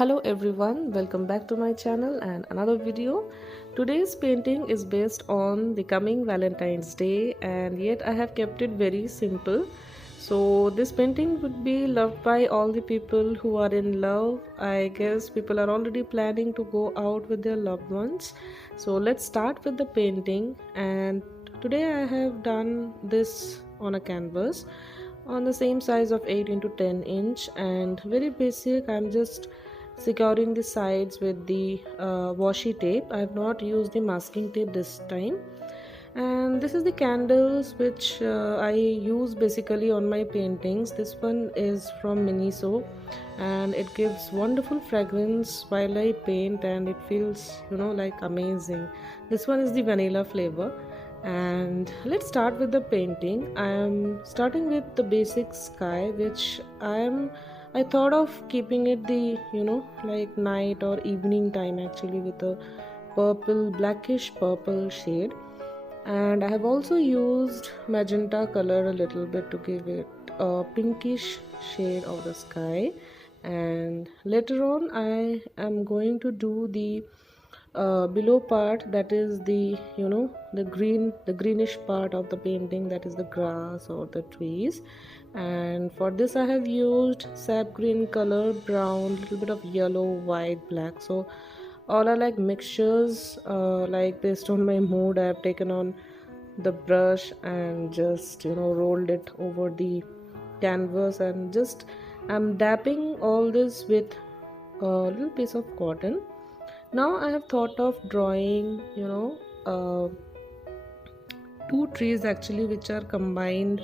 Hello everyone, welcome back to my channel and another video. Today's painting is based on the coming Valentine's Day, and yet I have kept it very simple. So this painting would be loved by all the people who are in love. I guess people are already planning to go out with their loved ones. So let's start with the painting, and today I have done this on a canvas on the same size of 8 into 10 inch, and very basic. I'm just securing the sides with the washi tape. I have not used the masking tape this time. And this is the candles which I use basically on my paintings. This one is from Miniso, and it gives wonderful fragrance while I paint, and it feels like amazing. This one is the vanilla flavor. And let's start with the painting. I am starting with the basic sky, which I thought of keeping it the like night or evening time, actually, with a purple, blackish purple shade. And I have also used magenta color a little bit to give it a pinkish shade of the sky. And later on I am going to do the below part, that is the the greenish part of the painting, that is the grass or the trees. And for this I have used sap green color, brown, little bit of yellow, white, black. So all are like mixtures, like based on my mood I have taken on the brush and just rolled it over the canvas, and just I'm dapping all this with a little piece of cotton. Now I have thought of drawing uh, two trees actually, which are combined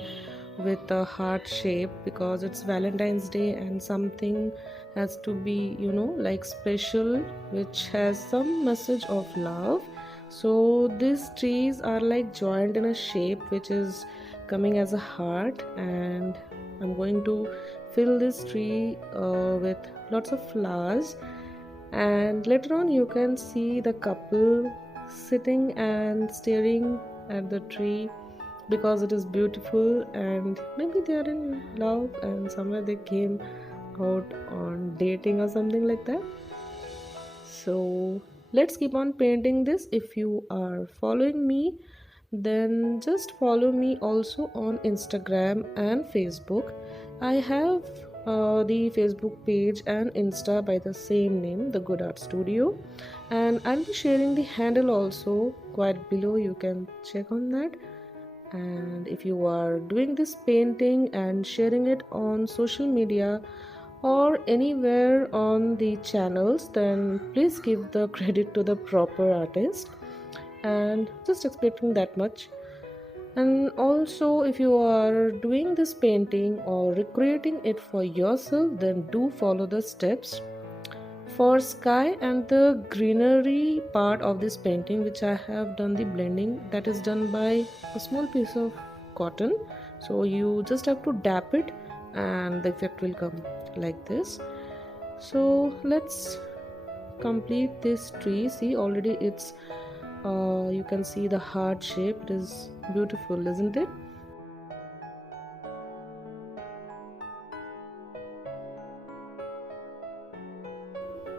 with a heart shape, because it's Valentine's Day and something has to be like special, which has some message of love. So these trees are like joined in a shape which is coming as a heart, and I'm going to fill this tree with lots of flowers. And later on you can see the couple sitting and staring at the tree, because it is beautiful, and maybe they are in love and somewhere they came out on dating or something like that. So let's keep on painting this. If you are following me, then just follow me also on Instagram and Facebook. I have the Facebook page and Insta by the same name, The Good Art Studio, and I'll be sharing the handle also quite below. You can check on that. And if you are doing this painting and sharing it on social media or anywhere on the channels, then please give the credit to the proper artist, and just expecting that much. And also, if you are doing this painting or recreating it for yourself, then do follow the steps. For sky and the greenery part of this painting, which I have done the blending, that is done by a small piece of cotton. So you just have to dap it and the effect will come like this. So let's complete this tree. See, already it's you can see the heart shape. It is beautiful, isn't it?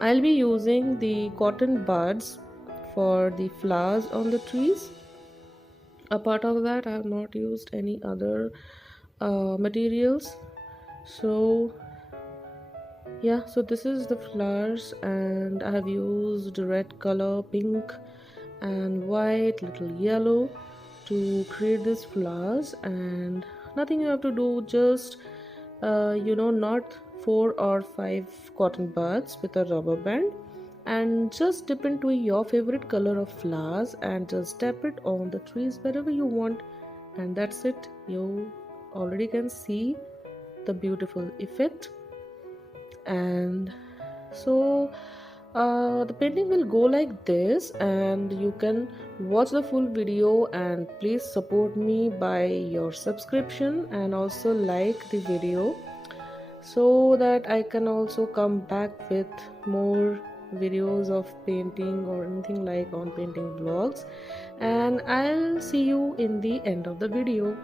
I'll be using the cotton buds for the flowers on the trees. Apart of that, I have not used any other materials. So yeah, so this is the flowers, and I have used red color, pink and white, little yellow to create these flowers. And nothing you have to do, just not 4 or 5 cotton buds with a rubber band, and just dip into your favorite color of flowers and just tap it on the trees wherever you want, and that's it. You already can see the beautiful effect. And so the painting will go like this, and you can watch the full video, and please support me by your subscription and also like the video, so that I can also come back with more videos of painting or anything like on painting vlogs. And I'll see you in the end of the video.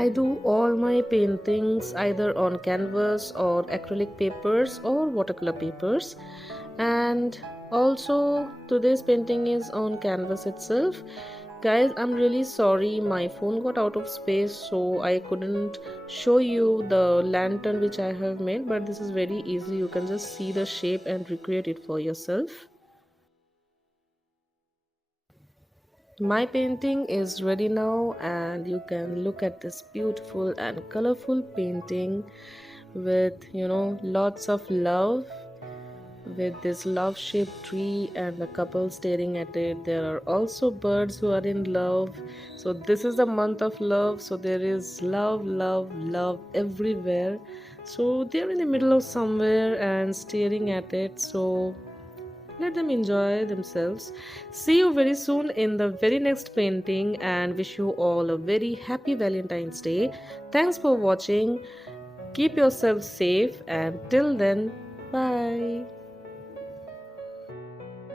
I do all my paintings either on canvas or acrylic papers or watercolor papers, and also today's painting is on canvas itself. Guys, I'm really sorry my phone got out of space, so I couldn't show you the lantern which I have made, but this is very easy. You can just see the shape and recreate it for yourself. My painting is ready now, and you can look at this beautiful and colorful painting with lots of love, with this love shaped tree and a couple staring at it. There are also birds who are in love. So this is the month of love, so there is love, love, love everywhere. So they're in the middle of somewhere and staring at it, so let them enjoy themselves. See you very soon in the very next painting, and wish you all a very happy Valentine's Day. Thanks for watching. Keep yourself safe, and till then, bye.